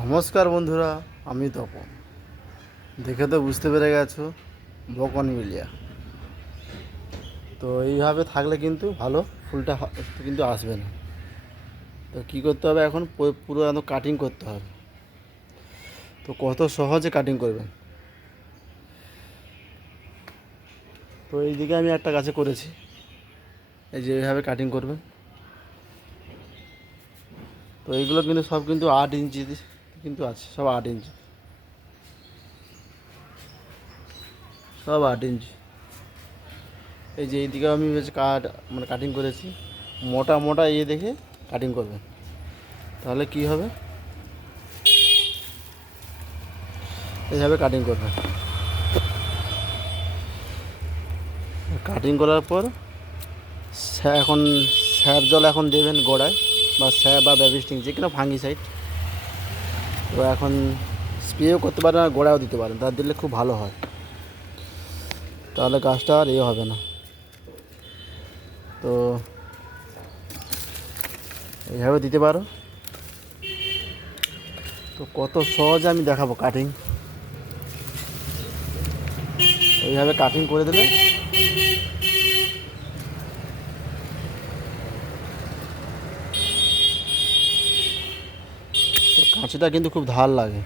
নমস্কার বন্ধুরা, আমি তপন। দেখে তো বুঝতে পেরে গেছো, বকন মিলিয়া। তো এইভাবে থাকলে কিন্তু ভালো, ফুলটা কিন্তু আসবে না। তো কী করতে হবে এখন? পুরো একদম কাটিং করতে হবে। তো কত সহজে কাটিং করবেন? তো এইদিকে আমি একটা গাছে করেছি। এই যে এইভাবে কাটিং করবেন। তো এইগুলো কিন্তু সব কিন্তু আট ইঞ্চি কিন্তু আছে, সব আট ইঞ্চি। সব আট ইঞ্চি। এই যে এইদিকে আমি কাট মানে কাটিং করেছি। মোটা মোটা ইয়ে দেখে কাটিং করবেন তাহলে কি হবে? এইভাবে কাটিং করবেন কাটিং করার পর এখন স্যাপ জল এখন দেবেন গোড়ায়, বা স্যাপ বা ব্যাবিস্টিং যে কোনো ফাঙ্গি সাইড তো এখন স্প্রেও করতে পারেন আর গোড়াও দিতে পারেন তার দিলে খুব ভালো হয়। তাহলে গাছটা আর ইয়ে হবে না। তো এইভাবে দিতে পারো। তো কত সহজে আমি দেখাবো কাটিং এইভাবে কাটিং করে দিলে কাঁচিটা কিন্তু খুব ধার লাগে।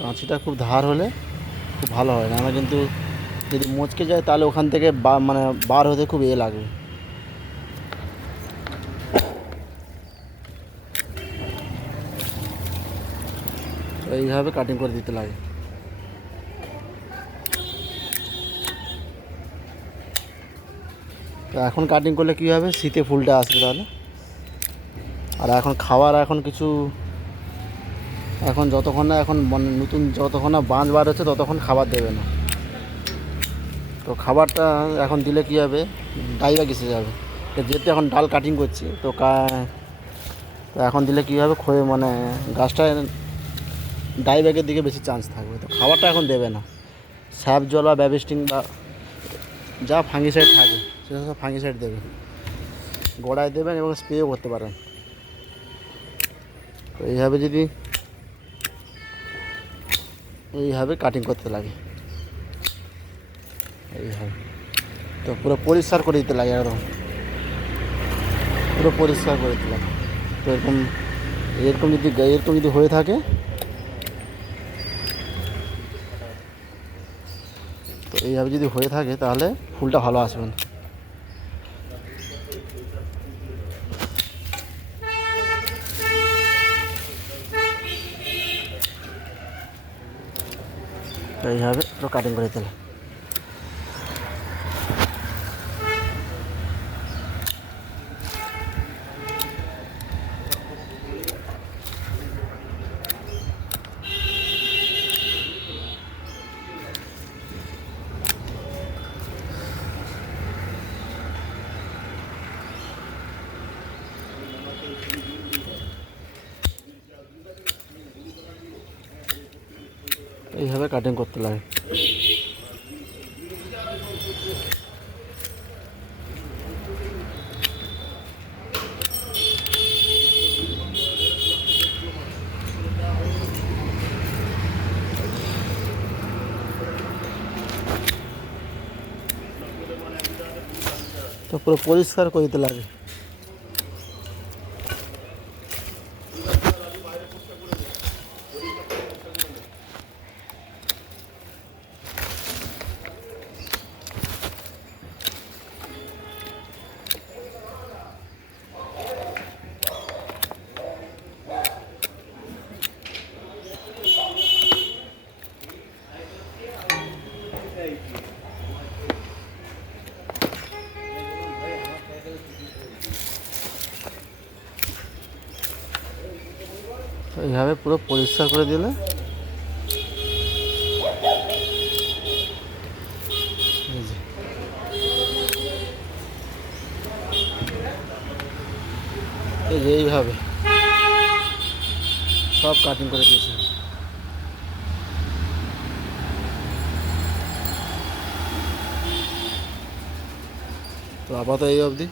কাঁচিটা খুব ধার হলে খুব ভালো হয় না কিন্তু যদি মচকে যায় তাহলে ওখান থেকে বা মানে বার হতে খুব এ লাগবে এইভাবে কাটিং করে দিতে লাগে। তো এখন কাটিং করলে কী হবে? শীতে ফুলটা আসবে তাহলে। আর এখন খাওয়ার এখন কিছু, এখন যতক্ষণ না, এখন মানে নতুন যতক্ষণ না বাঁধ বার হচ্ছে, ততক্ষণ খাবার দেবে না। তো খাবারটা এখন দিলে কী হবে? ডাইবা কিসে যাবে? তো যেহেতু এখন ডাল কাটিং করছি, তো কা, তো এখন দিলে কী হবে? ক্ষয়ে মানে গাছটা ডাই ব্যাগের দিকে বেশি চান্স থাকবে। তো খাবারটা এখন দেবে না। স্যাপ জল বা ব্যাবিস্টিং বা যা ফাঙ্গিসাইড থাকে। সেটা সব ফাঙ্গিসাইড দেবেন গোড়ায় দেবেন এবং স্প্রেও করতে পারেন। তো এইভাবে যদি এইভাবে কাটিং করতে লাগে। এইভাবে। তো পুরো পরিষ্কার করে দিতে লাগে একদম। পুরো পরিষ্কার করে দিতে লাগে। তো এরকম এরকম যদি এরকম যদি হয়ে থাকে, তো এইভাবে যদি হয়ে থাকে তাহলে ফুলটা ভালো আসবে না। এইভাবে কাটিং করে দিতে এইভাবে কাটিং করতে লাগে। তো পুরো পরিষ্কার করে লাগে। এইভাবে পুরো পরিষ্কার করে দিলে। এই যে। এইভাবে। সব কাটিং করে দিয়েছে। তো আপাতত এই অবধি।